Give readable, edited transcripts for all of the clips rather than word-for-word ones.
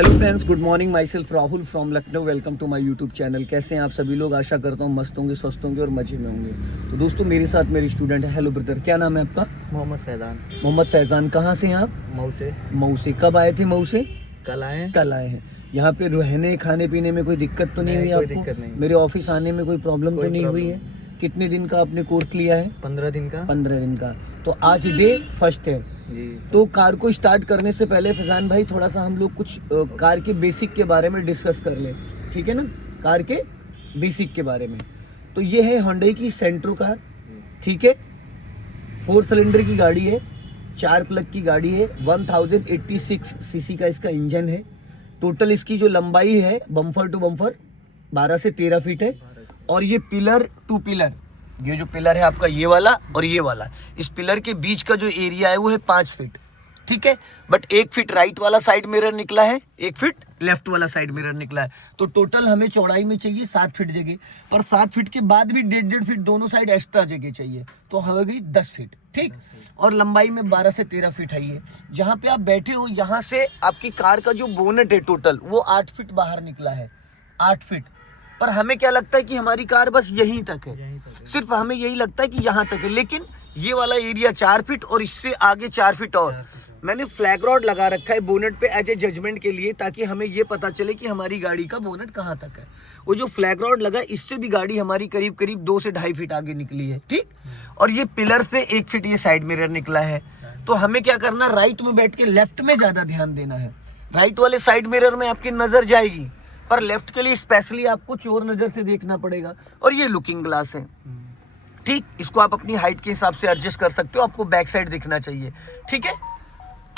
Hello friends, good morning. Myself Rahul from Lucknow. Welcome to my YouTube channel. कैसे हैं आप सभी लोग? आशा करता हूँ मस्त होंगे, स्वस्थ होंगे और मजे में होंगे। तो दोस्तों, मेरे साथ मेरी स्टूडेंट है। हेलो ब्रदर, क्या नाम है आपका? मोहम्मद फैजान। मोहम्मद फैजान। कहाँ से हैं आप? मऊ से। मऊ से। कब आए थे मऊ से? कल आए हैं। कल आए हैं। यहाँ पे रहने खाने पीने में कोई दिक्कत तो नहीं हुई कोई आपको? दिक्कत नहीं। मेरे ऑफिस आने में कोई प्रॉब्लम तो नहीं हुई है? कितने दिन का आपने कोर्स लिया है? 15 दिन का। 15 दिन का। तो आज डे फर्स्ट है जी। तो कार को स्टार्ट करने से पहले फैजान भाई थोड़ा सा हम लोग कुछ कार के बेसिक के बारे में डिस्कस कर लें, ठीक है ना? कार के बेसिक के बारे में। तो ये है होंडा की सेंट्रो कार, ठीक है। 4 सिलेंडर की गाड़ी है, 4 प्लग की गाड़ी है, 1086 सीसी का इसका इंजन है। टोटल इसकी जो लंबाई है बम्फर टू बम्फर 12 से 13 फीट है। और ये पिलर टू पिलर, ये जो पिलर है आपका ये वाला और ये वाला, इस पिलर के बीच का जो एरिया है वो है 5 फीट, ठीक है। बट 1 फीट राइट वाला साइड मिरर निकला है, 1 फीट लेफ्ट वाला साइड मिरर निकला है। तो टोटल हमें चौड़ाई में चाहिए 7 फीट जगह, पर 7 फीट के बाद भी 1.5 फीट दोनों साइड एक्स्ट्रा जगह चाहिए, तो हो गई 10 फीट, ठीक। और लंबाई में 12 से 13 फीट है ये। जहाँ पे आप बैठे हो यहाँ से आपकी कार का जो बोनेट है टोटल वो 8 फीट बाहर निकला है, 8 फीट। पर हमें क्या लगता है कि हमारी कार बस यहीं तक है, सिर्फ हमें यही लगता है कि यहाँ तक है, लेकिन ये वाला एरिया 4 फीट और इससे आगे 4 फीट और मैंने फ्लैग रॉड लगा रखा है बोनेट पे एज ए जजमेंट के लिए, ताकि हमें ये पता चले कि हमारी गाड़ी का बोनेट कहाँ तक है। वो जो फ्लैग रॉड लगा इससे भी गाड़ी हमारी करीब करीब 2 से 2.5 फीट आगे निकली है, ठीक। और ये पिलर से 1 फीट ये साइड मिरर निकला है। तो हमें क्या करना, राइट में बैठ के लेफ्ट में ज्यादा ध्यान देना है। राइट वाले साइड मिरर में आपकी नजर जाएगी, पर लेफ्ट के लिए स्पेशली आपको चोर नजर से देखना पड़ेगा। और ये लुकिंग ग्लास है, ठीक। इसको आप अपनी हाइट के हिसाब से एडजस्ट कर सकते हो, आपको बैक साइड दिखना चाहिए, ठीक है।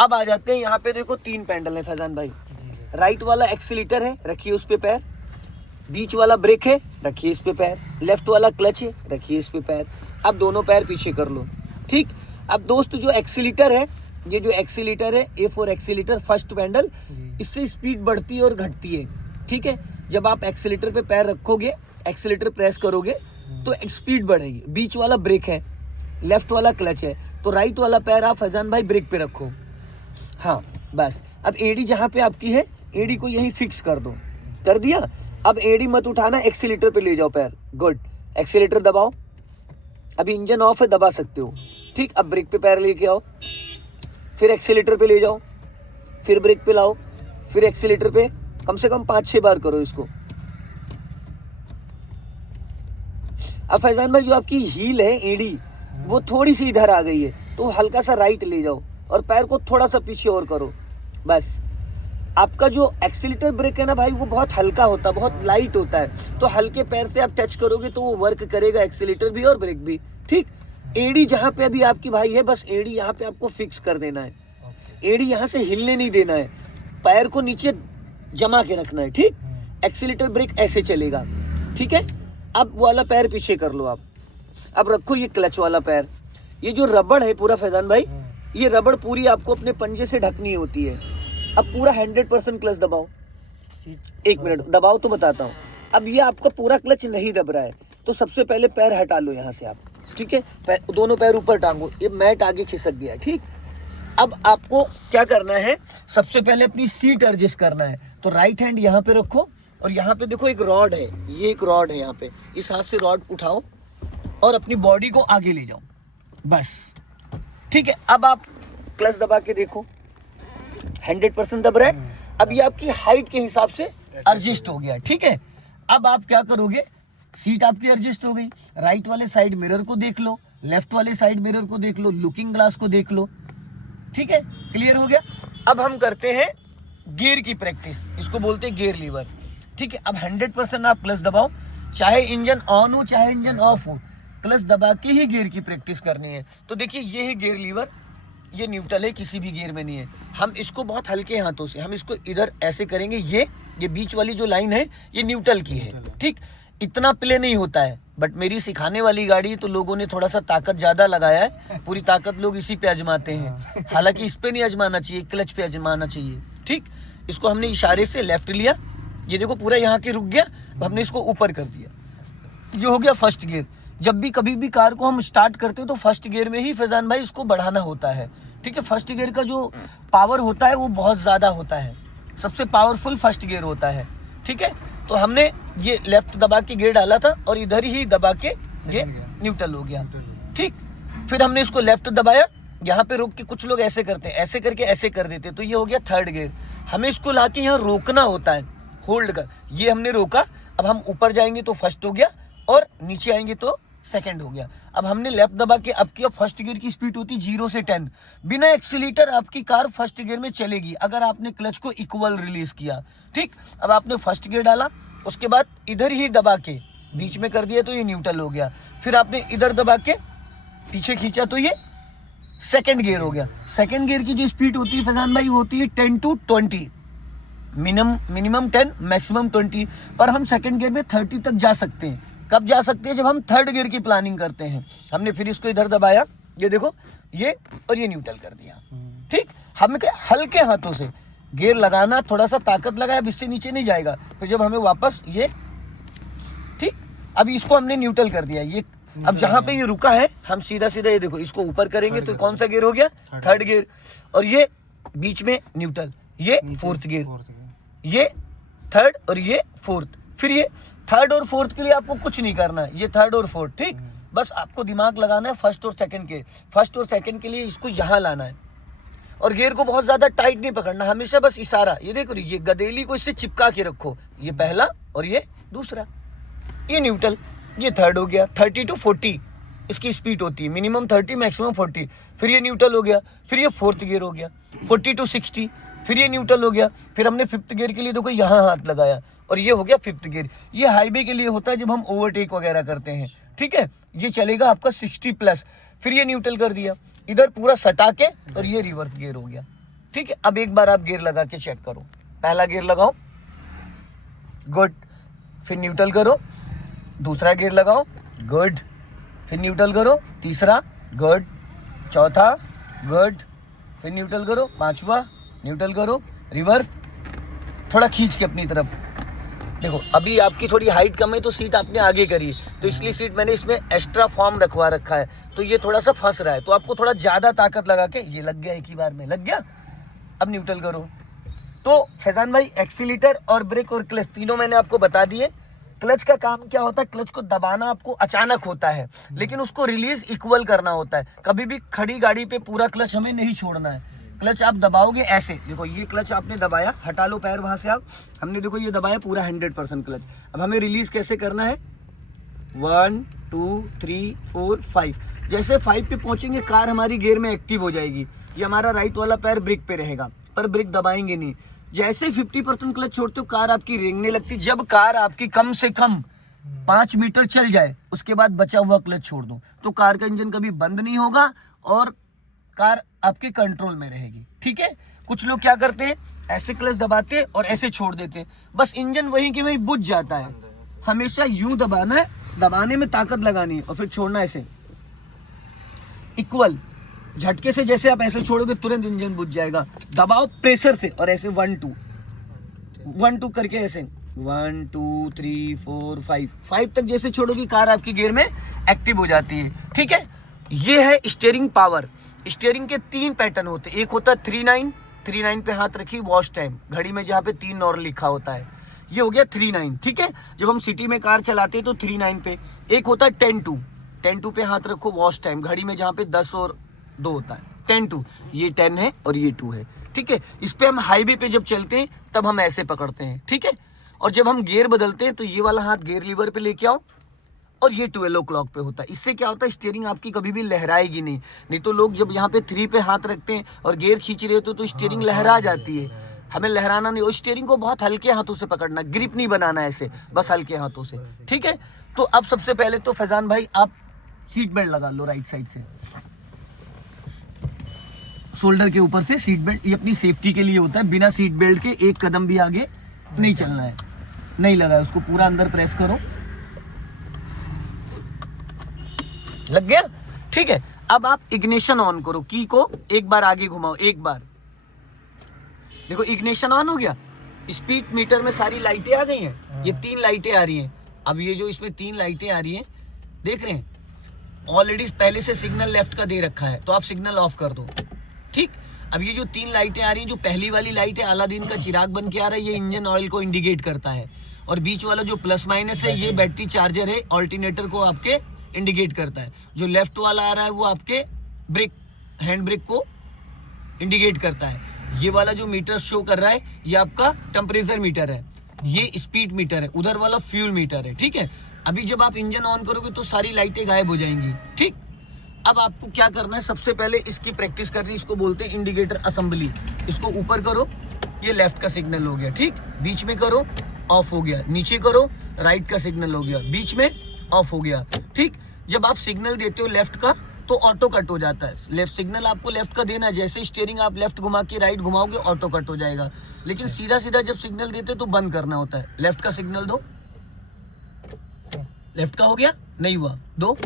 अब आ जाते हैं यहाँ पे, देखो 3 पैडल है फैजान भाई। राइट वाला एक्सीलेटर है, रखिए उस पे पैर। बीच वाला ब्रेक है, रखिए इस पे पैर। लेफ्ट वाला क्लच है, रखिए इस पे पैर। अब दोनों पैर पीछे कर लो, ठीक। अब दोस्त जो एक्सीलेटर है, ये जो एक्सीलेटर है A4 एक्सीलेटर फर्स्ट पैडल, इससे स्पीड बढ़ती है और घटती है, ठीक है। जब आप एक्सीलेटर पे पैर रखोगे, एक्सीलेटर प्रेस करोगे तो स्पीड बढ़ेगी। बीच वाला ब्रेक है, लेफ्ट वाला क्लच है, तो राइट वाला पैर आप फैजान भाई ब्रेक पे रखो। हाँ बस। अब एडी जहाँ पे आपकी है, एडी को यहीं फिक्स कर दो। कर दिया? अब एडी मत उठाना, एक्सीलेटर पे ले जाओ पैर। गुड। एक्सीलेटर दबाओ। अभी इंजन ऑफ है, दबा सकते हो, ठीक। अब ब्रेक पे पैर लेके आओ, फिर एक्सीलेटर पे ले जाओ, फिर ब्रेक पे लाओ, फिर एक्सीलेटर पे। कम से कम 5-6 बार करो इसको। अब फैजान भाई जो आपकी हील है एडी, वो थोड़ी सी इधर आ गई है, तो हल्का सा राइट ले जाओ और पैर को थोड़ा सा पीछे और करो, बस। आपका जो एक्सीलेटर ब्रेक है ना भाई, वो बहुत हल्का होता है, बहुत लाइट होता है, तो हल्के पैर से आप टच करोगे तो वो वर्क करेगा, एक्सीलेटर भी और ब्रेक भी, ठीक। एडी जहाँ पे अभी आपकी भाई है, बस एडी यहाँ पे आपको फिक्स कर देना है। एडी यहाँ से हिलने नहीं देना है, पैर को नीचे जमा के रखना है, ठीक। एक्सीलेटर ब्रेक ऐसे चलेगा, ठीक है। अब वाला पैर पीछे कर लो आप। अब रखो ये क्लच वाला पैर। ये जो रबड़ है पूरा फैजान भाई, ये रबड़ पूरी आपको अपने पंजे से ढकनी होती है। अब पूरा 100% क्लच दबाओ। 1 मिनट दबाओ तो बताता हूँ। अब ये आपका पूरा क्लच नहीं दब रहा है, तो सबसे पहले पैर हटा लो यहाँ से आप, ठीक है। दोनों पैर ऊपर टांगो, ये मैट आगे खिसक गया, ठीक। अब आपको क्या करना है, सबसे पहले अपनी सीट एडजस्ट करना है। तो राइट हैंड यहाँ पे रखो और यहाँ पे देखो एक रॉड है, ये एक रॉड है यहाँ पे, इस हाथ से रॉड उठाओ और अपनी बॉडी को आगे ले जाओ, बस, ठीक है। अब आप क्लच दबा के देखो, 100% दब रहा है। अब ये आपकी हाइट के हिसाब से एडजस्ट हो गया, ठीक है। अब आप क्या करोगे, सीट आपकी एडजस्ट हो गई, राइट वाले साइड मिरर को देख लो, लेफ्ट वाले साइड मिरर को देख लो, लुकिंग ग्लास को देख लो, ठीक है। क्लियर हो गया? अब हम करते हैं गियर की प्रैक्टिस, इसको बोलते हैं गियर लीवर, ठीक है। अब 100% आप क्लच दबाओ, चाहे इंजन ऑन हो चाहे इंजन ऑफ हो, क्लच दबा के ही गियर की प्रैक्टिस करनी है। तो देखिए ये है गियर लीवर, ये न्यूट्रल है, किसी भी गियर में नहीं है। हम इसको बहुत हल्के हाथों से, हम इसको इधर ऐसे करेंगे, ये बीच वाली जो लाइन है ये न्यूट्रल की है, ठीक। इतना प्ले नहीं होता है, बट मेरी सिखाने वाली गाड़ी तो लोगों ने थोड़ा सा ताकत ज्यादा लगाया है, पूरी ताकत लोग इसी पे आजमाते हैं। हालांकि इस पे नहीं आजमाना चाहिए, क्लच पे आजमाना चाहिए, ठीक। इसको हमने इशारे से लेफ्ट लिया, ये देखो पूरा यहाँ के रुक गया, हमने इसको ऊपर कर दिया, ये हो गया फर्स्ट गियर। जब भी कभी भी कार को हम स्टार्ट करते हैं तो फर्स्ट गियर में ही फैजान भाई इसको बढ़ाना होता है, ठीक है। फर्स्ट गियर का जो पावर होता है वो बहुत ज़्यादा होता है, सबसे पावरफुल फर्स्ट गियर होता है, ठीक है। तो हमने ये लेफ्ट दबा के गियर डाला था और इधर ही दबा के ये न्यूट्रल हो गया, ठीक। फिर हमने इसको लेफ्ट दबाया, यहाँ पे रोक के कुछ लोग ऐसे करते हैं, ऐसे करके ऐसे कर देते, तो ये हो गया थर्ड गियर। हमें इसको लाके यहाँ रोकना होता है, होल्ड कर, ये हमने रोका। अब हम ऊपर जाएंगे तो फर्स्ट हो गया और नीचे आएंगे तो सेकंड हो गया। अब हमने लेफ्ट दबा के अब किया, फर्स्ट गियर की स्पीड होती है 0 से 10, बिना एक्सीलेटर आपकी कार फर्स्ट गियर में चलेगी अगर आपने क्लच को इक्वल रिलीज किया, ठीक। अब आपने फर्स्ट गियर डाला, उसके बाद इधर ही दबा के बीच में कर दिया तो ये न्यूट्रल हो गया। फिर आपने इधर दबा के पीछे खींचा तो ये सेकंड गियर हो गया। सेकंड गियर की जो स्पीड होती है फैजान भाई होती है 10 to 20, मिनिमम 10 मैक्सिमम 20, पर हम सेकंड गियर में 30 तक जा सकते हैं। कब जा सकते हैं? जब हम थर्ड गियर की प्लानिंग करते हैं। हमने फिर इसको इधर दबाया, ये देखो ये, और ये न्यूट्रल कर दिया, ठीक। हमें हल्के हाथों से गियर लगाना, थोड़ा सा ताकत लगाया, अब इससे नीचे नहीं जाएगा। फिर जब हमें वापस ये, ठीक, अभी इसको हमने न्यूट्रल कर दिया, ये अब जहां पे ये रुका है हम सीधा सीधा ये देखो इसको ऊपर करेंगे तो कौन सा गियर हो गया? Third gear. और ये बीच में न्यूट्रल, ये फोर्थ गियर, ये थर्ड और ये फोर्थ। फिर ये थर्ड और फोर्थ के लिए आपको कुछ नहीं करना है, ये थर्ड और फोर्थ, ठीक। बस आपको दिमाग लगाना है फर्स्ट और सेकंड के, फर्स्ट और सेकंड के लिए इसको यहाँ लाना है और गियर को बहुत ज्यादा टाइट नहीं पकड़ना, हमेशा बस इशारा, ये देखो ये गदेली को इससे चिपका के रखो, ये पहला और ये दूसरा, ये न्यूट्रल, ये थर्ड हो गया। 30 to 40 इसकी स्पीड होती है, मिनिमम 30 मैक्सिमम 40। फिर ये न्यूट्रल हो गया, फिर ये फोर्थ गियर हो गया। 40 to 60 फिर ये न्यूट्रल हो गया। फिर हमने फिफ्थ गियर के लिए देखो यहाँ हाथ लगाया और ये हो गया फिफ्थ गियर। ये हाईवे के लिए होता है जब हम ओवरटेक वगैरह करते हैं, ठीक है। ये चलेगा आपका 60+। फिर ये न्यूट्रल कर दिया, इधर पूरा सटा के, और ये रिवर्स गियर हो गया, ठीक है। अब एक बार आप गियर लगा के चेक करो, पहला गियर लगाओ, गुड। फिर न्यूट्रल करो, दूसरा गियर लगाओ, गुड। फिर न्यूट्रल करो, तीसरा, गुड। चौथा, गुड। फिर न्यूट्रल करो, पांचवा, न्यूट्रल करो, रिवर्स, थोड़ा खींच के अपनी तरफ। देखो अभी आपकी थोड़ी हाइट कम है तो सीट आपने आगे करी, तो इसलिए सीट मैंने इसमें एक्स्ट्रा फॉर्म रखवा रखा है, तो ये थोड़ा सा फंस रहा है, तो आपको थोड़ा ज़्यादा ताकत लगा के, ये लग गया, एक ही बार में लग गया। अब न्यूट्रल करो। तो फैजान भाई एक्सीलेटर और ब्रेक और क्लच तीनों मैंने आपको बता दिए। क्लच का काम क्या होता है? क्लच को दबाना आपको अचानक होता है, लेकिन उसको रिलीज इक्वल करना होता है। कभी भी खड़ी गाड़ी पे पूरा क्लच हमें नहीं छोड़ना है। क्लच आप दबाओगे ऐसे, देखो ये क्लच आपने दबाया, हटा लो पैर वहां से आप, हमने देखो ये दबाया पूरा 100% क्लच। अब हमें रिलीज कैसे करना है? 1 2 3 4 5, जैसे 5 पे पहुंचेंगे कार हमारी गियर में एक्टिव हो जाएगी। ये हमारा राइट वाला पैर ब्रेक पे रहेगा, पर ब्रेक दबाएंगे नहीं। जैसे 50% क्लच छोड़ते हो कार आपकी रेंगने लगती। जब कार आपकी कम से कम 5 मीटर चल जाए उसके बाद बचा हुआ क्लच छोड़ दो, तो कार का इंजन कभी बंद नहीं होगा और कार आपके कंट्रोल में रहेगी, ठीक है। कुछ लोग क्या करते हैं, ऐसे क्लच दबाते हैं और ऐसे छोड़ देते हैं, बस इंजन वहीं के वहीं बुझ जाता है। हमेशा यूं दबाना है, दबाने में ताकत लगानी है और फिर छोड़ना ऐसे इक्वल। झटके से जैसे आप ऐसे छोड़ोगे तुरंत इंजन बुझ जाएगा। दबाओ प्रेशर से और ऐसे 1 2 करके ऐसे 1 2 3 4 5 तक जैसे छोड़ोगी कार आपकी गियर में एक्टिव हो जाती है, ठीक है। ये है स्टीयरिंग पावर। स्टीयरिंग के 3 पैटर्न होते हैं। एक होता है 3-9 पे हाथ रखी, वॉश टाइम, घड़ी में जहाँ पे 3 और लिखा होता है, ये हो गया 3-9, ठीक है। जब हम सिटी में कार चलाते हैं तो 3-9 पे। एक होता है 10-2 पे हाथ रखो, वॉश टाइम, घड़ी में जहाँ पे 10 और 2 होता है, 10-2, ये 10 है और ये 2 है, ठीक है। इस पे हम हाईवे पे जब चलते हैं तब हम ऐसे पकड़ते हैं, ठीक है। और जब हम गियर बदलते हैं तो ये वाला हाथ गियर लीवर पे लेके आओ और ये 12 o'clock पे होता है। इससे क्या होता है, स्टीयरिंग आपकी कभी भी लहराएगी नहीं तो लोग जब यहाँ पे 3 पे हाथ रखते हैं और गियर खींच रहे होते तो स्टीयरिंग लहरा जाती है। हमें लहराना नहीं, और स्टीयरिंग को बहुत हल्के हाथों से पकड़ना, ग्रिप नहीं बनाना ऐसे, बस हल्के हाथों से, ठीक है। तो अब सबसे पहले तो फैजान भाई आप सीट बेल्ट लगा लो राइट साइड से, शोल्डर के ऊपर से सीट बेल्ट, ये अपनी सेफ्टी के लिए होता है। बिना सीट बेल्ट के एक कदम भी आगे नहीं चलना है। नहीं लगा है उसको पूरा अंदर प्रेस करो, लग गया, ठीक है। अब आप इग्निशन ऑन करो, की को एक बार आगे घुमाओ, एक बार देखो इग्निशन ऑन हो गया। स्पीड मीटर में सारी लाइटें आ गई हैं, ये 3 लाइटें आ रही हैं। अब ये जो इसमें 3 लाइटें आ रही हैं, देख रहे हैं, ऑलरेडी पहले से सिग्नल लेफ्ट का दे रखा है, तो आप सिग्नल ऑफ कर दो, ठीक। अब ये जो 3 लाइटें आ रही हैं, जो पहली वाली लाइट है अलादीन का चिराग बन के आ रहा है, ये इंजन ऑयल को इंडिकेट करता है। और बीच वाला जो प्लस माइनस है, ये बैटरी चार्जर है, ऑल्टरनेटर को आपके इंडिकेट करता है। जो लेफ्ट वाला आ रहा है वो आपके ब्रेक, हैंड ब्रेक को इंडिकेट करता है। ये वाला जो मीटर शो कर रहा है ये आपका टेम्परेचर मीटर है, ये स्पीड मीटर है, उधर वाला फ्यूल मीटर है। ठीक है, अभी जब आप इंजन ऑन करोगे तो सारी लाइटें गायब हो जाएंगी। ठीक, अब आपको क्या करना है, सबसे पहले इसकी प्रैक्टिस करनी है। इसको बोलते हैं इंडिकेटर असेंबली। इसको ऊपर करो, ये लेफ्ट का सिग्नल हो गया। ठीक, बीच में करो, ऑफ हो गया। नीचे करो, राइट का सिग्नल हो गया। बीच में ऑफ हो गया। ठीक, जब आप सिग्नल देते हो लेफ्ट का तो ऑटो कट हो जाता है। लेफ्ट सिग्नल आपको लेफ्ट का देना है, जैसे स्टीयरिंग आप लेफ्ट घुमा के राइट घुमाओगे ऑटो कट हो जाएगा। लेकिन सीधा सीधा जब सिग्नल देते हो तो बंद करना होता है। लेफ्ट का सिग्नल दो, लेफ्ट का हो गया, नहीं हुआ, दो,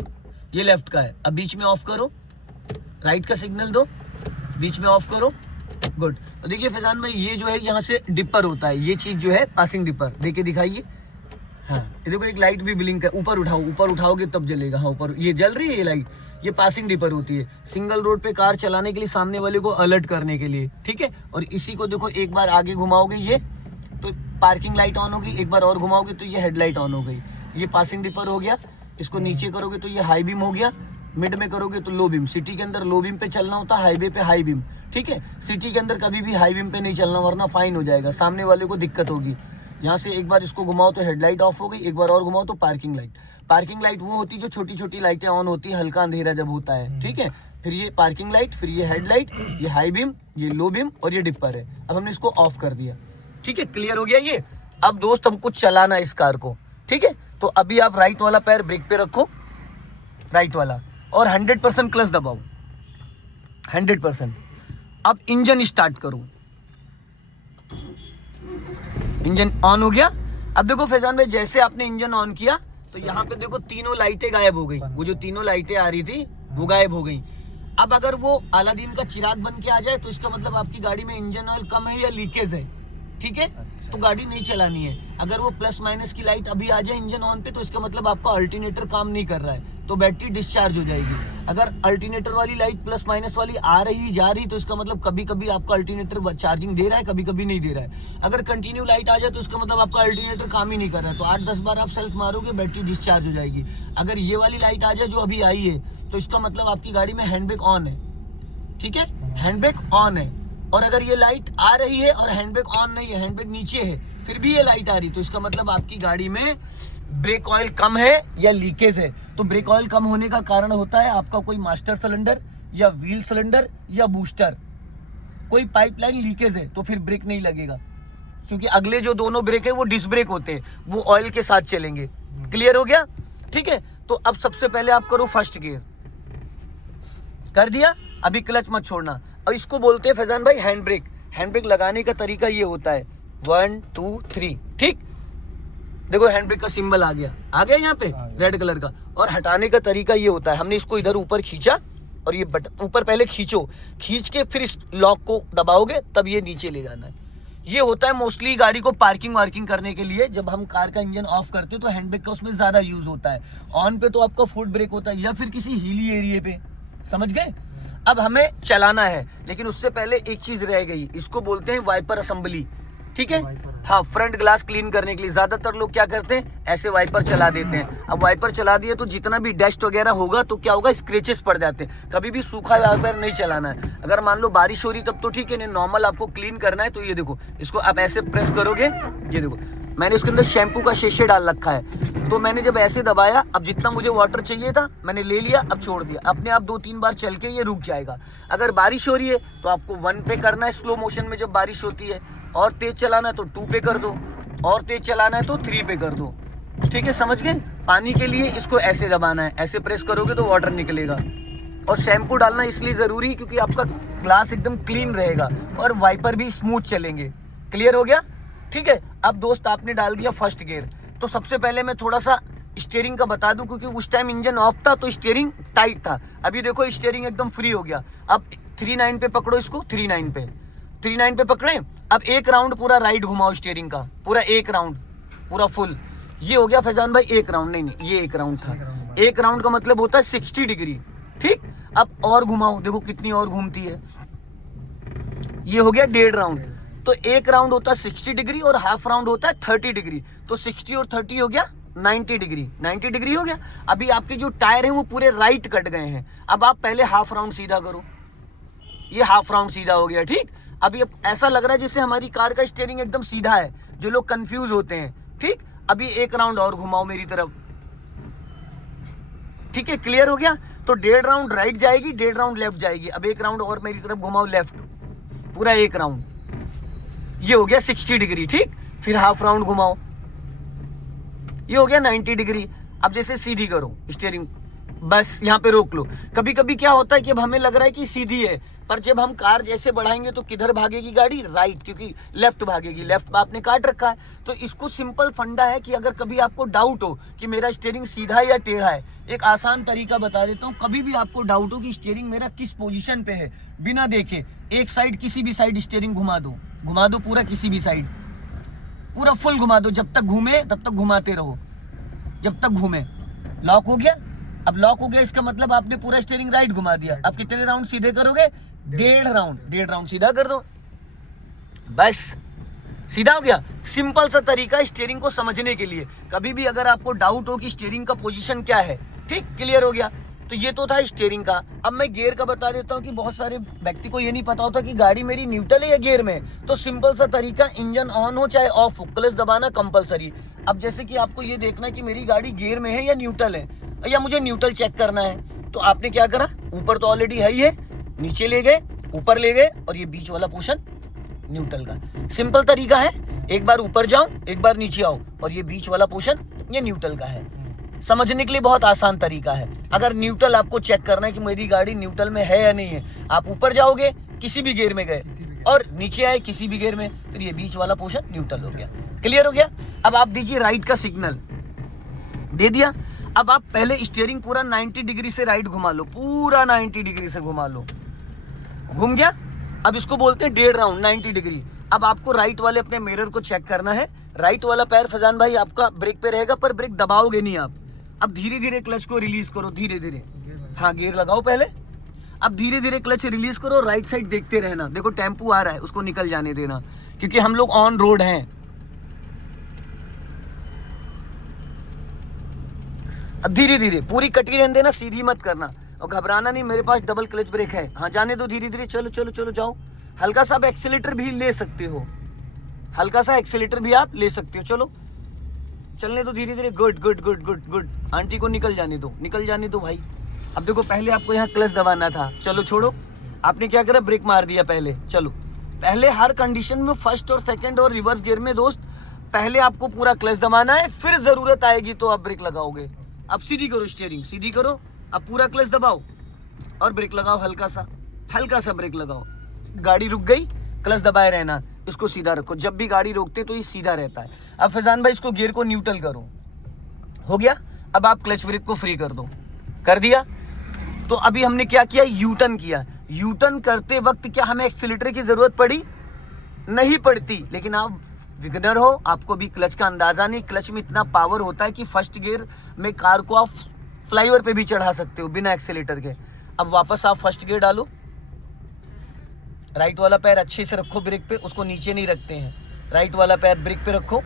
ये लेफ्ट का है। अब बीच में ऑफ करो, राइट का सिग्नल दो, बीच में ऑफ करो, गुड। तो देखिए फैजान भाई, ये जो है यहाँ से डिपर होता है, ये चीज जो है पासिंग डिपर, देके दिखाइए। हाँ, ये देखो एक लाइट भी ब्लिंक है, ऊपर उठाओ, ऊपर उठाओगे तब जलेगा। हाँ, ऊपर ये जल रही है ये लाइट, ये पासिंग डिपर होती है। सिंगल रोड पे कार चलाने के लिए, सामने वाले को अलर्ट करने के लिए। ठीक है, और इसी को देखो एक बार आगे घुमाओगे ये तो पार्किंग लाइट ऑन होगी, एक बार और घुमाओगे तो ये हेडलाइट ऑन हो गई। ये पासिंग डिपर हो गया। इसको नीचे करोगे तो ये हाई बीम हो गया, मिड में करोगे तो लो बीम। सिटी के अंदर लो बीम पे चलना होता है, हाईवे पे हाई बीम। ठीक है, सिटी के अंदर कभी भी हाई बीम पे नहीं चलना, वरना फाइन हो जाएगा, सामने वाले को दिक्कत होगी। यहाँ से एक बार इसको घुमाओ तो हेडलाइट ऑफ हो गई, एक बार और घुमाओ तो पार्किंग लाइट। पार्किंग लाइट वो होती है जो छोटी छोटी लाइटें ऑन होती है हल्का अंधेरा जब होता है। ठीक है, फिर ये पार्किंग लाइट, फिर ये हेडलाइट, ये हाई बीम, ये लो बीम और ये डिपर है। अब हमने इसको ऑफ कर दिया। ठीक है, क्लियर हो गया ये। अब दोस्त हमको चलाना है इस कार को। ठीक है, तो अभी आप राइट वाला पैर ब्रेक पे रखो, राइट वाला, और 100% क्लच दबाओ, 100%। अब इंजन स्टार्ट करो, इंजन ऑन हो गया। अब देखो फैजान भाई, जैसे आपने इंजन ऑन किया तो यहाँ पे देखो तीनों लाइटें गायब हो गई। वो जो तीनों लाइटें आ रही थी वो गायब हो गई। अब अगर वो अलादीन का चिराग बन के आ जाए तो इसका मतलब आपकी गाड़ी में इंजन ऑयल कम है या लीकेज है। ठीक है, तो गाड़ी नहीं चलानी है। अगर वो प्लस माइनस की लाइट अभी आ जाए इंजन ऑन पे तो इसका मतलब आपका अल्टरनेटर काम नहीं कर रहा है, तो बैटरी डिस्चार्ज हो जाएगी। अगर अल्टरनेटर वाली लाइट प्लस माइनस वाली आ रही जा रही तो इसका मतलब कभी कभी आपका अल्टरनेटर चार्जिंग दे रहा है, कभी कभी नहीं दे रहा है। अगर कंटिन्यू लाइट आ जाए तो इसका मतलब आपका अल्टरनेटर काम ही नहीं कर रहा है, तो 8-10 बार आप सेल्फ मारोगे बैटरी डिस्चार्ज हो जाएगी। अगर ये वाली लाइट आ जाए जो अभी आई है तो इसका मतलब आपकी गाड़ी में हैंड ब्रेक ऑन है। ठीक है, हैंड ब्रेक ऑन है। और अगर ये लाइट आ रही है और हैंड ब्रेक ऑन नहीं है, हैंड ब्रेक नीचे है, फिर भी ये लाइट आ रही, तो इसका मतलब आपकी गाड़ी में ब्रेक ऑयल कम है या लीकेज है। तो ब्रेक ऑयल कम होने का कारण होता है आपका कोई मास्टर सिलेंडर या व्हील सिलेंडर या बूस्टर, कोई पाइपलाइन लीकेज है, तो फिर ब्रेक नहीं लगेगा। क्योंकि अगले जो दोनों ब्रेक है वो डिस्क ब्रेक होते हैं, वो ऑयल के साथ चलेंगे। क्लियर हो गया? ठीक है, तो अब सबसे पहले आप करो फर्स्ट गियर, कर दिया। अभी क्लच मत छोड़ना। और इसको बोलते हैं फैजान भाई हैंड ब्रेक। हैंड ब्रेक लगाने का तरीका ये होता है 1 2 3। ठीक, देखो हैंड ब्रेक का सिंबल आ गया यहाँ पे रेड कलर का। और हटाने का तरीका ये होता है, हमने इसको इधर ऊपर खींचा और ये बटन ऊपर पहले खींचो, खींच के फिर इस लॉक को दबाओगे तब ये नीचे ले जाना है। ये होता है मोस्टली गाड़ी को पार्किंग वार्किंग करने के लिए। जब हम कार का इंजन ऑफ करते हो तो हैंड ब्रेक का उसमें ज्यादा यूज होता है। ऑन पे तो आपका फुट ब्रेक होता है या फिर किसी हिली एरिया पे, समझ गए? अब हमें चलाना है, लेकिन उससे पहले एक चीज रह गई, इसको बोलते हैं वाइपर असेंबली। ठीक है, हाँ, फ्रंट ग्लास क्लीन करने के लिए ज्यादातर लोग क्या करते हैं, ऐसे वाइपर चला देते हैं। अब वाइपर चला दिए तो जितना भी डस्ट वगैरह होगा तो क्या होगा, स्क्रेचेस पड़ जाते हैं। कभी भी सूखा वाइपर नहीं चलाना है। अगर मान लो बारिश हो रही तब तो ठीक है, नहीं नॉर्मल आपको क्लीन करना है तो ये देखो, इसको आप ऐसे प्रेस करोगे, ये देखो मैंने इसके अंदर शैम्पू का शेशे डाल रखा है। तो मैंने जब ऐसे दबाया, अब जितना मुझे वाटर चाहिए था मैंने ले लिया, अब छोड़ दिया, अपने आप 2-3 बार चल के ये रुक जाएगा। अगर बारिश हो रही है तो आपको 1 पे करना है स्लो मोशन में जब बारिश होती है, और तेज चलाना है तो 2 पे कर दो, और तेज चलाना है तो 3 पे कर दो। ठीक है, समझ गए? पानी के लिए इसको ऐसे दबाना है, ऐसे प्रेस करोगे तो वाटर निकलेगा। और शैम्पू डालना इसलिए जरूरी क्योंकि आपका ग्लास एकदम क्लीन रहेगा और वाइपर भी स्मूथ चलेंगे। क्लियर हो गया? ठीक है, अब दोस्त आपने डाल दिया फर्स्ट गियर। तो सबसे पहले मैं थोड़ा सा स्टीयरिंग का बता दूं, क्योंकि उस टाइम इंजन ऑफ था तो स्टीयरिंग टाइट था। अभी देखो स्टीयरिंग एकदम फ्री हो गया। अब 39 पे पकड़ो इसको, 39 पे पकड़े। अब एक राउंड पूरा राइट घुमाओ स्टीयरिंग का, पूरा एक राउंड पूरा फुल। ये हो गया फैजान भाई एक राउंड, नहीं ये एक राउंड था। एक राउंड का मतलब होता है 60 डिग्री। ठीक, अब और घुमाओ, देखो कितनी और घूमती है। ये हो गया 1.5 राउंड। तो एक राउंड होता है 60 डिग्री और हाफ राउंड होता है 30 डिग्री। तो 60 और 30 हो गया 90 डिग्री। 90 डिग्री हो गया। अभी आपके जो टायर हैं वो पूरे राइट कट गए हैं। अब आप पहले हाफ राउंड सीधा करो, ये हाफ राउंड सीधा हो गया, ठीक। अभी अब ऐसा लग रहा है जैसे हमारी कार का स्टीयरिंग एकदम सीधा है, जो लोग कंफ्यूज होते हैं, ठीक। अभी एक राउंड और घुमाओ मेरी तरफ, ठीक है, क्लियर हो गया। तो 1.5 राउंड राइट जाएगी, 1.5 राउंड लेफ्ट जाएगी। अब एक राउंड और मेरी तरफ घुमाओ लेफ्ट, पूरा एक राउंड, ये हो गया 60 डिग्री, ठीक। फिर हाफ राउंड घुमाओ, ये हो गया 90 डिग्री। अब जैसे सीधी करो स्टीयरिंग, बस यहाँ पे रोक लो। कभी कभी क्या होता है कि अब हमें लग रहा है कि सीधी है, पर जब हम कार जैसे बढ़ाएंगे तो किधर भागेगी गाड़ी, राइट, क्योंकि लेफ्ट भागेगी, लेफ्ट में आपने काट रखा है। तो इसको सिंपल फंडा है कि अगर कभी आपको डाउट हो कि मेरा स्टीयरिंग सीधा या टेढ़ा है, एक आसान तरीका बता देता हूँ। कभी भी आपको डाउट हो कि स्टीयरिंग मेरा किस पोजीशन पे है, बिना देखे एक साइड, किसी भी साइड स्टीयरिंग घुमा दो पूरा, किसी भी साइड पूरा फुल घुमा दो। जब तक घूमे तब तक घुमाते रहो, जब तक घूमे। लॉक हो गया। अब लॉक हो गया इसका मतलब आपने पूरा स्टीयरिंग राइट घुमा दिया। अब कितने राउंड सीधे करोगे, 1.5 राउंड। 1.5 राउंड सीधा कर दो, बस सीधा हो गया। सिंपल सा तरीका स्टीयरिंग को समझने के लिए। कभी भी अगर आपको डाउट हो कि स्टीयरिंग का पोजीशन क्या है, ठीक, क्लियर हो गया। तो ये तो था स्टीयरिंग का। अब मैं गियर का बता देता हूँ कि बहुत सारे व्यक्ति को ये नहीं पता होता कि गाड़ी मेरी न्यूट्रल है या गियर में। तो सिंपल सा तरीका, इंजन ऑन हो चाहे ऑफ हो, क्लच दबाना कंपलसरी। अब जैसे कि आपको ये देखना है कि मेरी गाड़ी गियर में है या न्यूट्रल है, या मुझे न्यूट्रल चेक करना है, तो आपने क्या करा, ऊपर तो ऑलरेडी है ही है, नीचे ले गए, ऊपर ले गए, और ये बीच वाला पोर्शन न्यूट्रल का। सिंपल तरीका है, एक बार ऊपर जाओ, एक बार नीचे आओ, और ये बीच वाला पोर्शन ये न्यूट्रल का है। समझने के लिए बहुत आसान तरीका है। अगर न्यूट्रल आपको चेक करना है कि मेरी गाड़ी न्यूट्रल में है या नहीं है, आप ऊपर जाओगे, किसी भी गियर में गए, और नीचे आए किसी भी गियर में, फिर ये बीच वाला पोर्शन न्यूट्रल हो गया। क्लियर हो गया। अब आप दीजिए राइट का सिग्नल, दे दिया। अब आप पहले स्टीयरिंग पूरा 90 डिग्री से राइट घुमा लो, पूरा 90 डिग्री से घुमा लो, घूम गया। अब इसको बोलते हैं 1.5 राउंड, 90 डिग्री। अब आपको राइट वाले अपने मिरर को चेक करना है। राइट वाला पैर फैजान भाई आपका ब्रेक पे रहेगा, पर ब्रेक दबाओगे नहीं आप। अब धीरे धीरे क्लच को रिलीज करो, धीरे धीरे, हाँ गियर लगाओ पहले। अब धीरे धीरे क्लच रिलीज करो, राइट साइड देखते रहना। देखो टेम्पो आ रहा है, उसको निकल जाने देना, क्योंकि हम लोग ऑन रोड हैं। अब धीरे धीरे पूरी कटी रहने देना, सीधी मत करना, और घबराना नहीं, मेरे पास डबल क्लच ब्रेक है। हाँ जाने दो, धीरे धीरे चलो चलो चलो जाओ। हल्का सा आप एक्सीलेटर भी ले सकते हो, हल्का सा एक्सीलेटर भी आप ले सकते हो। चलो चलने दो धीरे धीरे, good good good good good. Aunty को निकल जाने दो, निकल जाने दो भाई। अब देखो पहले आपको यहाँ क्लच दबाना था, चलो छोड़ो, आपने क्या करा, ब्रेक मार दिया पहले। चलो पहले हर कंडीशन में, फर्स्ट और सेकंड और रिवर्स गियर में दोस्त, पहले आपको पूरा क्लच दबाना है, फिर जरूरत आएगी तो आप ब्रेक लगाओगे। अब सीधी करो स्टीयरिंग, सीधी करो, अब पूरा क्लच दबाओ और ब्रेक लगाओ, हल्का सा ब्रेक लगाओ। गाड़ी रुक गई, क्लच दबाए रहना, इसको सीधा रखो। जब भी गाड़ी रोकते तो ये सीधा रहता है। अब फैजान भाई इसको गियर को न्यूट्रल करो, हो गया। अब आप क्लच ब्रेक को फ्री कर दो, कर दिया। तो अभी हमने क्या किया, यू टर्न किया। यू टर्न करते वक्त क्या हमें एक्सीलेटर की जरूरत पड़ी, नहीं पड़ती। लेकिन आप विगनर हो, आपको भी क्लच का अंदाजा नहीं। क्लच में इतना पावर होता है कि फर्स्ट गियर में कार को आप फ्लाईओवर पे भी चढ़ा सकते हो बिना एक्सीलेटर के। अब वापस आप फर्स्ट गियर डालो, राइट वाला पैर अच्छे से रखो ब्रेक पे, उसको नीचे नहीं रखते हैं, राइट वाला पैर ब्रेक पे रखो।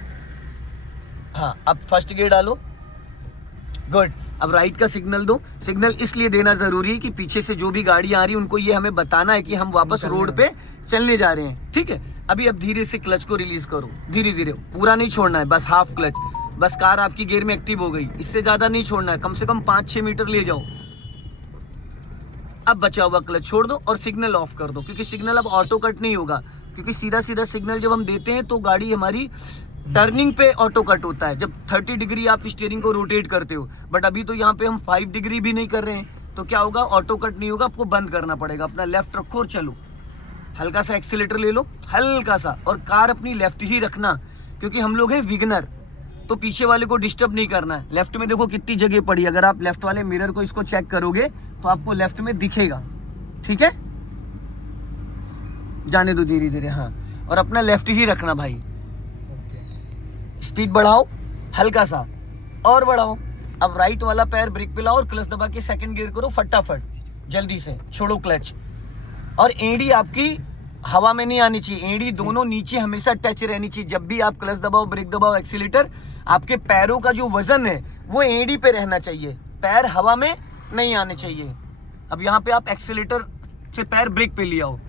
हाँ अब फर्स्ट गियर डालो, गुड। अब राइट का सिग्नल दो। सिग्नल इसलिए देना जरूरी है कि पीछे से जो भी गाड़ी आ रही है उनको ये हमें बताना है कि हम वापस रोड पे चलने जा रहे हैं, ठीक है। अभी अब धीरे से क्लच को रिलीज करो, धीरे धीरे, पूरा नहीं छोड़ना है, बस हाफ क्लच, बस कार आपकी गियर में एक्टिव हो गई, इससे ज्यादा नहीं छोड़ना है, कम से कम 5-6 मीटर ले जाओ। अब बचा हुआ क्लच छोड़ दो और सिग्नल ऑफ कर दो, क्योंकि सिग्नल अब ऑटो कट नहीं होगा, क्योंकि सीधा सीधा सिग्नल जब हम देते हैं तो गाड़ी हमारी टर्निंग पे ऑटो कट होता है, जब 30 डिग्री आप स्टीयरिंग को रोटेट करते हो। बट अभी तो यहाँ पे हम 5 डिग्री भी नहीं कर रहे हैं, तो क्या होगा, ऑटो कट नहीं होगा, आपको बंद करना पड़ेगा। अपना लेफ्ट रखो और चलो, हल्का सा एक्सीलेटर ले लो, हल्का सा, और कार अपनी लेफ्ट ही रखना, क्योंकि हम लोग हैं विगनर, तो पीछे वाले को डिस्टर्ब नहीं करना है। लेफ्ट में देखो कितनी जगह पड़ी, अगर आप लेफ्ट वाले मिरर को इसको चेक करोगे तो आपको लेफ्ट में दिखेगा, ठीक है। जाने दो धीरे धीरे, हाँ, और अपना लेफ्ट ही रखना भाई। स्पीड बढ़ाओ हल्का सा, और बढ़ाओ। अब राइट वाला पैर ब्रेक पे लाओ और क्लच दबा के सेकंड गियर करो फटाफट, जल्दी से छोड़ो क्लच, और एड़ी आपकी हवा में नहीं आनी चाहिए, एड़ी दोनों नीचे हमेशा टच रहनी चाहिए। जब भी आप क्लच दबाओ, ब्रेक दबाओ, एक्सीलेटर, आपके पैरों का जो वजन है वो एड़ी पे रहना चाहिए, पैर हवा में नहीं आने चाहिए। अब यहाँ पे आप एक्सीलेटर से पैर ब्रेक पे ले आओ,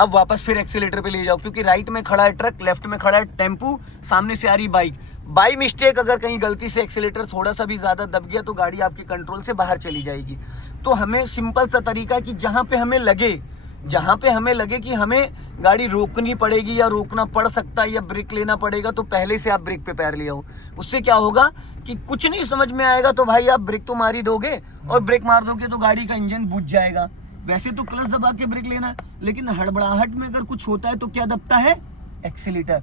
अब वापस फिर एक्सीलेटर पे ले जाओ, क्योंकि राइट में खड़ा है ट्रक, लेफ्ट में खड़ा है टेम्पू, सामने से आ रही बाइक। बाई मिस्टेक अगर कहीं गलती से एक्सीलेटर थोड़ा सा भी ज़्यादा दब गया तो गाड़ी आपके कंट्रोल से बाहर चली जाएगी। तो हमें सिंपल सा तरीका है कि जहाँ पे हमें लगे कि हमें गाड़ी रोकनी पड़ेगी या रोकना पड़ सकता है या ब्रेक लेना पड़ेगा, तो पहले से आप ब्रेक पे पैर ले आओ। उससे क्या होगा कि कुछ नहीं समझ में आएगा तो भाई आप ब्रेक तो मार ही दोगे, और ब्रेक मार दोगे तो गाड़ी का इंजन बुझ जाएगा। वैसे तो क्लच दबा के ब्रेक लेना, लेकिन हड़बड़ाहट में अगर कुछ होता है तो क्या दबता है? एक्सीलेटर।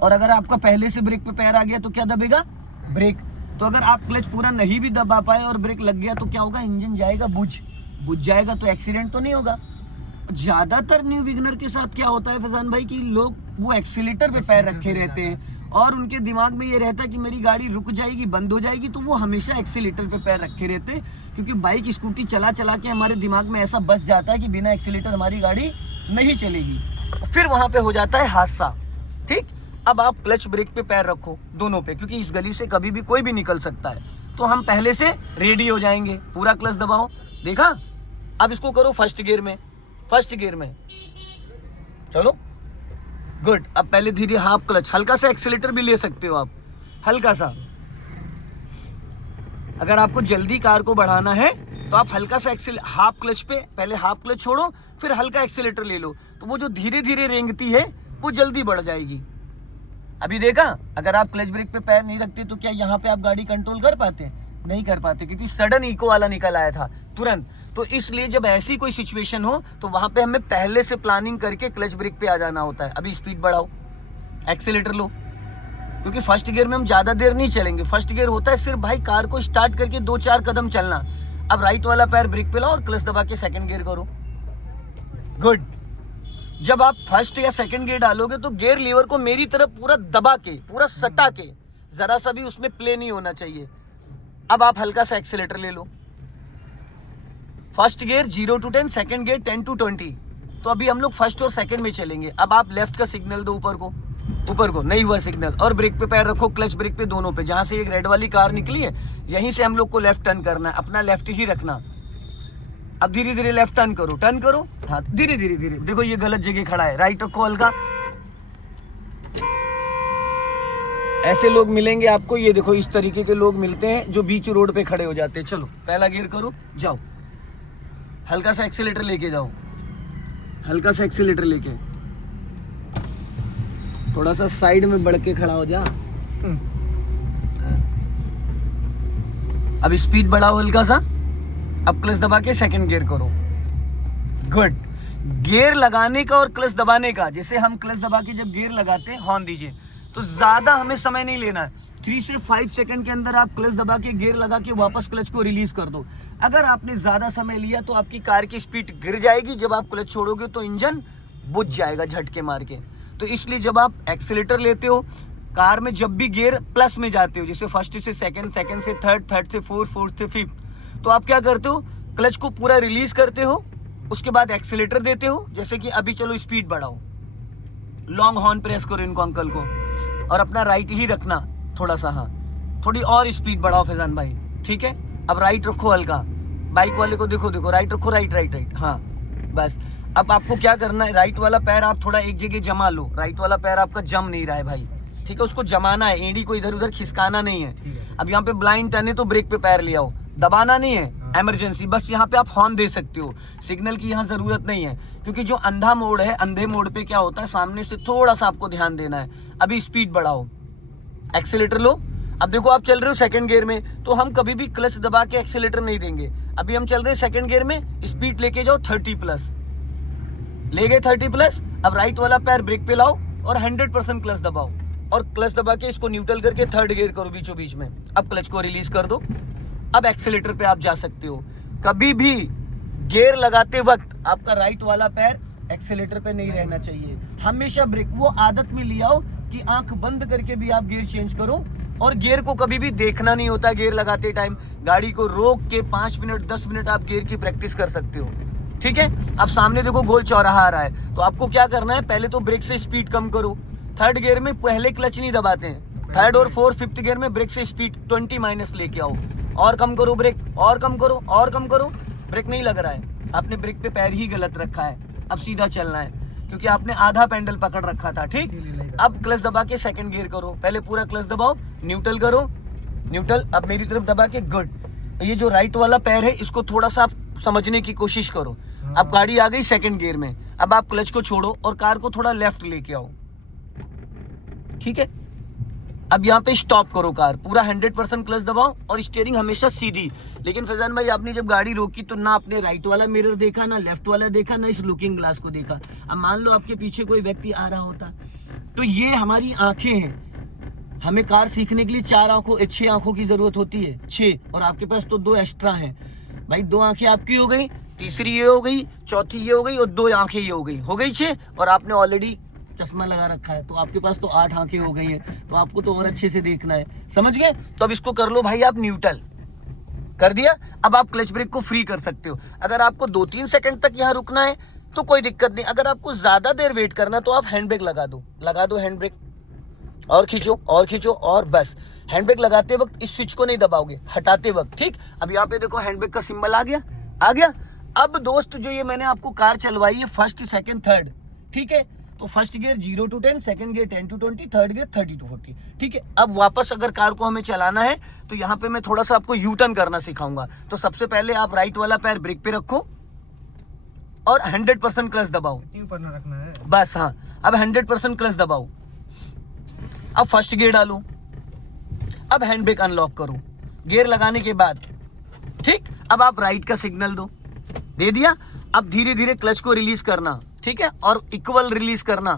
और अगर आपका पहले से ब्रेक पे पैर आ गया तो क्या दबेगा? ब्रेक। तो अगर आप क्लच पूरा नहीं भी दबा पाए और ब्रेक लग गया तो क्या होगा? इंजन जाएगा बुझ जाएगा, तो एक्सीडेंट तो नहीं होगा। ज्यादातर न्यू बिगनर के साथ क्या होता है फैजान भाई कि लोग वो एक्सीलेटर पे पैर रखे रहते हैं और उनके दिमाग में ये रहता है कि मेरी गाड़ी रुक जाएगी, बंद हो जाएगी, तो वो हमेशा एक्सीलेटर पे पैर रखे रहते हैं। क्योंकि बाइक स्कूटी चला के हमारे दिमाग में ऐसा बस जाता है कि बिना एक्सीलेटर हमारी गाड़ी नहीं चलेगी, फिर वहां पे हो जाता है हादसा। ठीक, अब आप क्लच ब्रेक पे पैर रखो दोनों पे, क्योंकि इस गली से कभी भी कोई भी निकल सकता है। तो हम पहले से रेडी हो जाएंगे, पूरा क्लच दबाओ, देखा? अब इसको करो फर्स्ट गियर में, चलो गुड। अब पहले धीरे हाफ क्लच, हल्का सा एक्सीलेटर भी ले सकते हो आप, हल्का सा। अगर आपको जल्दी कार को बढ़ाना है तो आप हल्का सा हाफ क्लच पे पहले हाफ क्लच छोड़ो, फिर हल्का एक्सीलेटर ले लो, तो वो जो धीरे धीरे रेंगती है वो जल्दी बढ़ जाएगी। अभी देखा, अगर आप क्लच ब्रेक पे पैर नहीं रखते तो क्या यहाँ पे आप गाड़ी कंट्रोल कर पाते? नहीं कर पाते, क्योंकि सडन इको वाला निकल आया था तुरंत। तो इसलिए जब ऐसी कोई सिचुएशन हो तो वहां पे हमें पहले से प्लानिंग करके क्लच ब्रेक पे आ जाना होता है। अभी स्पीड बढ़ाओ, एक्सीलेटर लो, क्योंकि फर्स्ट गियर में हम ज्यादा देर नहीं चलेंगे। फर्स्ट गियर होता है सिर्फ भाई कार को स्टार्ट करके 2-4 कदम चलना। अब राइट वाला पैर ब्रेक पे लाओ और क्लच दबा के सेकंड गियर करो, गुड। जब आप फर्स्ट या सेकंड गियर डालोगे तो गियर लीवर को मेरी तरफ पूरा दबा के, पूरा सटा के, जरा सा भी उसमें प्ले नहीं होना चाहिए। अब आप हल्का सा एक्सीलेटर ले लो, first gear 0 to 10, second gear 10 to 20। तो अभी हम लोग फर्स्ट और सेकंड में चलेंगे। अब आप लेफ्ट का सिग्नल दो, ऊपर को नहीं हुआ सिग्नल, और ब्रेक पे पैर रखो, क्लच ब्रेक पे दोनों पे। जहां से एक रेड वाली कार निकली है यहीं से हम लोग को लेफ्ट टर्न करना है, अपना लेफ्ट ही रखना। अब धीरे धीरे लेफ्ट टर्न करो, हाँ धीरे धीरे। देखो ये गलत जगह खड़ा है, राइट रखो हल्का। ऐसे लोग मिलेंगे आपको, ये देखो इस तरीके के लोग मिलते हैं जो बीच रोड पे खड़े हो जाते हैं। चलो पहला गियर करो, जाओ, हल्का सा एक्सीलेटर लेके जाओ, हल्का सा एक्सीलेटर लेके, थोड़ा सा साइड में बढ़ के खड़ा हो जा। अब स्पीड बढ़ाओ हल्का सा, अब क्लच दबा के सेकंड गियर करो, गुड। गियर लगाने का और क्लच दबाने का, जैसे हम क्लच दबा के जब गियर लगाते हैं हॉर्न दीजिए, तो ज्यादा हमें समय नहीं लेना है। 3 से 5 सेकंड के अंदर आप क्लच दबा के गियर लगा के वापस क्लच को रिलीज कर दो। अगर आपने ज्यादा समय लिया तो आपकी कार की स्पीड गिर जाएगी, जब आप क्लच छोड़ोगे तो इंजन बुझ जाएगा झटके मार के। तो इसलिए जब आप एक्सीलेटर लेते हो कार में, जब भी गियर प्लस में जाते हो, जैसे फर्स्ट से सेकंड, सेकंड से थर्ड, थर्ड से फोर्थ, फोर्थ से फिफ्थ, तो आप क्या करते हो? क्लच को पूरा रिलीज करते हो, उसके बाद एक्सीलेटर देते हो। जैसे कि अभी चलो स्पीड बढ़ाओ, लॉन्ग हॉर्न प्रेस करो इनको अंकल को, और अपना राइट ही रखना थोड़ा सा, हाँ थोड़ी और स्पीड बढ़ाओ फैजान भाई, ठीक है। अब राइट रखो हल्का, बाइक वाले को देखो, राइट रखो, राइट, हाँ बस। अब आपको क्या करना है, राइट वाला पैर आप थोड़ा एक जगह जमा लो। राइट वाला पैर आपका जम नहीं रहा है भाई, ठीक है, उसको जमाना है, एड़ी को इधर उधर खिसकाना नहीं है। अब यहाँ पे ब्लाइंड टर्न है तो ब्रेक पे पैर ले आओ, दबाना नहीं है, इमरजेंसी बस यहाँ पे आप हॉर्न दे सकते हो, सिग्नल की यहाँ जरूरत नहीं है। क्योंकि जो अंधा मोड़ है, अंधे मोड़ पे क्या होता है, सामने से थोड़ा सा आपको ध्यान देना है। अभी स्पीड बढ़ाओ, एक्सीलेटर लो। अब देखो आप चल रहे हो सेकंड गियर में, तो हम कभी भी क्लच दबा के एक्सीलेटर नहीं देंगे। अभी हम चल रहे हैं सेकंड गियर में, स्पीड लेके जाओ 30+, ले गए 30+। अब राइट वाला पैर ब्रेक पे लाओ और 100% क्लच दबाओ, और क्लच दबा के इसको न्यूट्रल करके थर्ड गियर करो बीचों बीच में। अब क्लच को रिलीज कर दो, अब एक्सीलेटर पे आप जा सकते हो। कभी भी गियर लगाते वक्त आपका राइट वाला पैर एक्सीलेटर पे नहीं रहना चाहिए, हमेशा ब्रेक। वो आदत में ले आओ कि आंख बंद करके भी आप गियर चेंज करो, और गियर को कभी भी देखना नहीं होता। गियर लगाते टाइम गाड़ी को रोक के 5 मिनट 10 मिनट आप गियर की प्रैक्टिस कर सकते हो, ठीक है। अब सामने देखो गोल चौराहा आ रहा है, तो आपको क्या करना है, पहले तो ब्रेक से स्पीड कम करो। थर्ड गियर में पहले क्लच नहीं दबाते हैं, थर्ड और फोर्थ फिफ्थ गियर में ब्रेक से स्पीड 20 माइनस लेके आओ, और कम करो ब्रेक, और कम करो, और कम करो। ब्रेक नहीं लग रहा है, आपने ब्रेक पे पैर ही गलत रखा है। अब सीधा चलना है क्योंकि आपने आधा पैडल पकड़ रखा था, ठीक। अब क्लच दबा के सेकंड गियर करो, पहले पूरा क्लच दबाओ, न्यूट्रल करो, न्यूट्रल। अब मेरी तरफ दबा के, गुड। ये जो राइट वाला पैर है इसको थोड़ा सा आप समझने की कोशिश करो। अब गाड़ी आ गई सेकंड गियर में, अब आप क्लच को छोड़ो और कार को थोड़ा लेफ्ट लेके आओ, ठीक है। अब यहाँ पे स्टॉप करो कार, पूरा 100% क्लच दबाओ और स्टीयरिंग हमेशा सीधी। लेकिन फैजान भाई आपने जब गाड़ी रोकी तो ना आपने राइट वाला मिरर देखा, ना लेफ्ट वाला देखा, ना इस लुकिंग ग्लास को देखा। अब मान लो आपके पीछे कोई व्यक्ति आ रहा होता, तो ये हमारी आंखें हैं। हमें कार सीखने के लिए 6 आंखों की जरूरत होती है, 6, और आपके पास तो 2 एक्स्ट्रा हैं भाई। 2 आंखें आपकी हो गई, तीसरी ये हो गई, चौथी ये हो गई, और 2 आंखें ये हो गई 6। और आपने ऑलरेडी चश्मा लगा रखा है, तो आपके पास तो 8 आंखें हो गई हैं, तो आपको तो और अच्छे से देखना है, समझ गए। तो अब इसको कर लो भाई आप न्यूट्रल कर दिया। अब आप क्लच ब्रेक को फ्री कर सकते हो। अगर आपको 2-3 सेकंड तक यहाँ रुकना है तो कोई दिक्कत नहीं। अगर आपको ज्यादा देर वेट करना तो आप हैंड ब्रेक लगा दो हैंड ब्रेक, और खींचो और खींचो, और बस। हैंड ब्रेक लगाते वक्त इस स्विच को नहीं दबाओगे, हटाते वक्त, ठीक। अब यहाँ पे देखो हैंड ब्रेक का सिंबल आ गया। अब दोस्त जो ये मैंने आपको कार चलवाई है फर्स्ट, सेकंड, थर्ड, ठीक है। तो first gear 0 to 10, second gear 10 to 20, third gear 30 to 40, ठीक है। अब वापस अगर कार को हमें चलाना है तो यहाँ पे मैं थोड़ा सा आपको यू टर्न करना सिखाऊंगा। तो सबसे पहले आप राइट वाला पैर ब्रेक पे रखो और 100% क्लच दबाओ, ऊपर ना रखना है बस। हाँ, अब 100% क्लच दबाओ। अब फर्स्ट गियर डालो, अब हैंड ब्रेक अनलॉक करो गियर लगाने के बाद, ठीक। अब आप राइट का सिग्नल दे दिया। अब धीरे धीरे क्लच को रिलीज करना, ठीक है, और इक्वल रिलीज करना।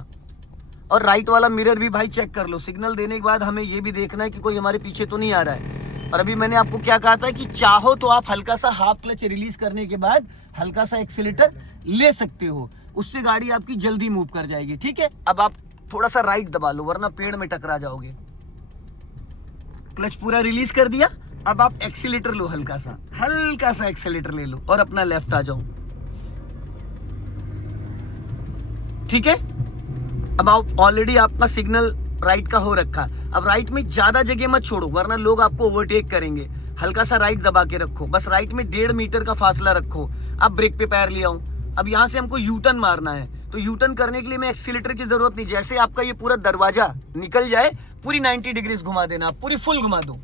और राइट वाला मिरर भी भाई चेक कर लो। सिग्नल देने के बाद हमें ये भी देखना है कि कोई हमारे पीछे तो नहीं आ रहा है। और अभी मैंने आपको क्या कहा था कि चाहो तो आप हल्का सा हाफ क्लच रिलीज करने के बाद हल्का सा एक्सीलेटर ले सकते हो, उससे गाड़ी आपकी जल्दी मूव कर जाएगी, ठीक है। अब आप थोड़ा सा राइट दबा लो वरना पेड़ में टकरा जाओगे। क्लच पूरा रिलीज कर दिया। अब आप एक्सीलेटर लो, हल्का सा एक्सीलेटर ले लो और अपना लेफ्ट आ जाओ, ठीक है। अब आप ऑलरेडी आपका सिग्नल राइट का हो रखा। अब राइट में ज्यादा जगह मत छोड़ो वरना लोग आपको ओवरटेक करेंगे। हल्का सा राइट दबा के रखो, बस राइट में 1.5 मीटर का फासला रखो। अब ब्रेक पे पैर ले आऊं। अब यहाँ से हमको यू टर्न मारना है, तो यू टर्न करने के लिए मैं एक्सीलेटर की जरूरत नहीं। जैसे आपका ये पूरा दरवाजा निकल जाए पूरी 90 डिग्रीज घुमा देना, आप पूरी फुल घुमा दो।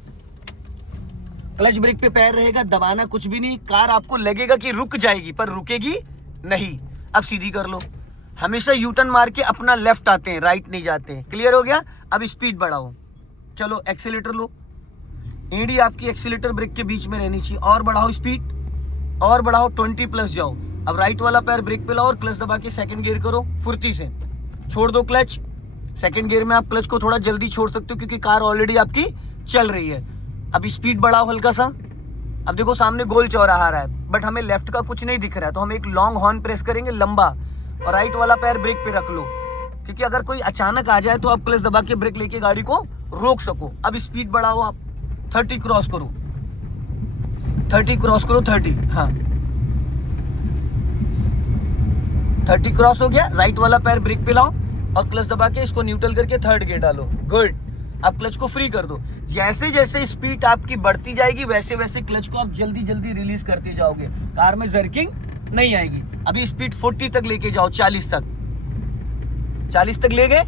क्लच ब्रेक पे पैर रहेगा, दबाना कुछ भी नहीं। कार आपको लगेगा कि रुक जाएगी पर रुकेगी नहीं। अब सीधी कर लो। हमेशा यू टर्न मार के अपना लेफ्ट आते हैं, राइट नहीं जाते हैं। क्लियर हो गया। अब स्पीड बढ़ाओ, चलो एक्सीलेटर लो। एडी आपकी एक्सीलेटर ब्रेक के बीच में रहनी चाहिए। और बढ़ाओ स्पीड, और बढ़ाओ, 20 प्लस जाओ। अब राइट वाला पैर ब्रेक पे लाओ और क्लच दबा के सेकंड गियर करो फुर्ती से। छोड़ दो क्लच। सेकंड गियर में आप क्लच को थोड़ा जल्दी छोड़ सकते हो क्योंकि कार ऑलरेडी आपकी चल रही है। अब स्पीड बढ़ाओ हल्का सा। अब देखो सामने गोल चौराहा आ रहा है बट हमें लेफ्ट का कुछ नहीं दिख रहा है, तो हम एक लॉन्ग हॉर्न प्रेस करेंगे लंबा, और राइट वाला पैर ब्रेक पे रख लो क्योंकि अगर कोई अचानक आ जाए तो आप क्लच दबा के ब्रेक लेके गाड़ी को रोक सको। अब स्पीड बढ़ाओ, आप 30 क्रॉस करो, 30 क्रॉस करो, 30। हाँ, 30 क्रॉस हो गया। राइट वाला पैर ब्रेक पे लाओ और क्लच दबा के इसको न्यूट्रल करके थर्ड गियर डालो। गुड। अब क्लच को फ्री कर दो। जैसे जैसे स्पीड आपकी बढ़ती जाएगी वैसे वैसे क्लच को आप जल्दी जल्दी रिलीज करते जाओगे, कार में जर्किंग नहीं आएगी। अभी स्पीड 40 तक लेके जाओ, 40 तक ले गए।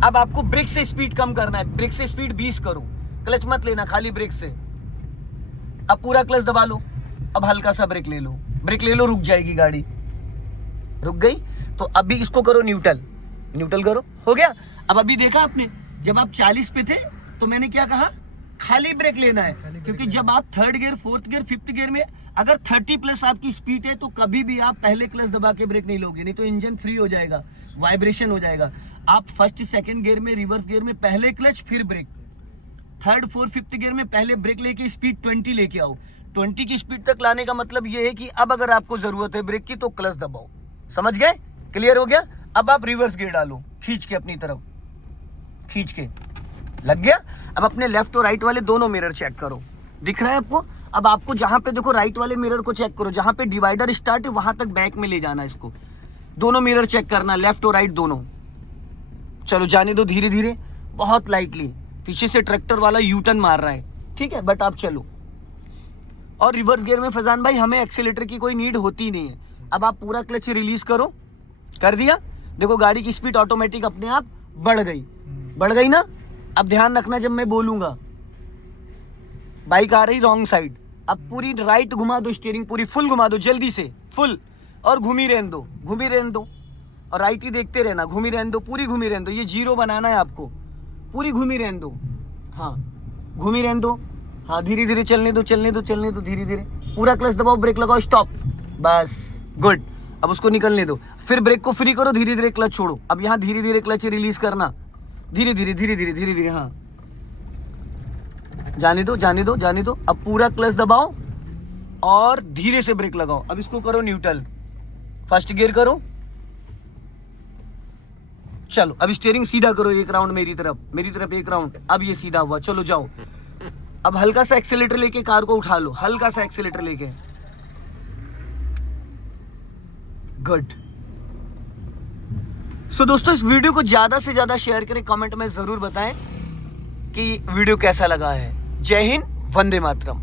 अब आपको ब्रेक से स्पीड कम करना है, ब्रेक से स्पीड 20 करो। क्लच मत लेना, खाली ब्रेक से। अब पूरा क्लच दबा लो, अब हल्का सा ब्रेक ले लो, रुक जाएगी गाड़ी, रुक गई। तो अभी इसको करो न्यूट्रल करो, हो गया। अब अभी देखा आपने जब आप 40 पे थे तो मैंने क्या कहा, खाली ब्रेक लेना है, क्योंकि जब आप third gear, fourth gear, fifth gear में अगर 30 प्लस आपकी स्पीड है तो कभी भी आप पहले क्लच दबा के ब्रेक नहीं लोगे, नहीं तो इंजन फ्री हो जाएगा, वाइब्रेशन हो जाएगा। आप फर्स्ट सेकंड गियर में, रिवर्स गियर में पहले क्लच फिर brake, third fourth fifth gear में पहले ब्रेक लेके स्पीड 20 लेके आओ। 20 की स्पीड तक लाने का मतलब ये है कि अब अगर आपको जरूरत है ब्रेक की तो क्लच दबाओ, समझ गए। क्लियर हो गया। अब आप रिवर्स गियर डालो, खींच के अपनी तरफ, खींच के, लग गया। अब अपने लेफ्ट और राइट वाले दोनों मिरर चेक करो, दिख रहा है आपको। अब आपको जहां पे देखो राइट वाले मिरर को चेक करो, जहां पे डिवाइडर स्टार्ट है वहां तक बैक में ले जाना है इसको, दोनों मिरर चेक करना, लेफ्ट और राइट दोनों। चलो जाने दो धीरे धीरे, बहुत लाइटली। पीछे से ट्रैक्टर वाला यू टर्न मार रहा है, ठीक है, बट आप चलो। और रिवर्स गियर में फैजान भाई हमें एक्सीलेटर की कोई नीड होती नहीं है। अब आप पूरा क्लच रिलीज करो, कर दिया, देखो गाड़ी की स्पीड ऑटोमेटिक अपने आप बढ़ गई ना। अब ध्यान रखना जब मैं बोलूंगा, बाइक आ रही रॉन्ग साइड, अब पूरी राइट घुमा दो, स्टीयरिंग पूरी फुल घुमा दो, जल्दी से फुल, और घूमी रहने दो, और राइट ही देखते रहना, घूमी रहने दो, पूरी घूमी रहने दो। ये जीरो बनाना है आपको, पूरी घूमी रहने दो, हाँ घूमी रहने दो, हाँ धीरे धीरे चलने दो धीरे धीरे, पूरा क्लच दबाओ, ब्रेक लगाओ, स्टॉप, बस गुड। अब उसको निकलने दो, फिर ब्रेक को फ्री करो, धीरे धीरे क्लच छोड़ो। अब यहाँ धीरे धीरे क्लच रिलीज करना, धीरे धीरे, हाँ जाने दो। अब पूरा क्लच दबाओ और धीरे से ब्रेक लगाओ। अब इसको करो न्यूट्रल, फर्स्ट गियर करो, चलो। अब स्टीयरिंग सीधा करो, एक राउंड मेरी तरफ एक राउंड, अब ये सीधा हुआ, चलो जाओ। अब हल्का सा एक्सीलेटर लेके कार को उठा लो, हल्का सा एक्सीलेटर लेके, गुड। सो दोस्तों इस वीडियो को ज्यादा से ज्यादा शेयर करें, कमेंट में जरूर बताएं कि वीडियो कैसा लगा है। जय हिंद, वंदे मातरम।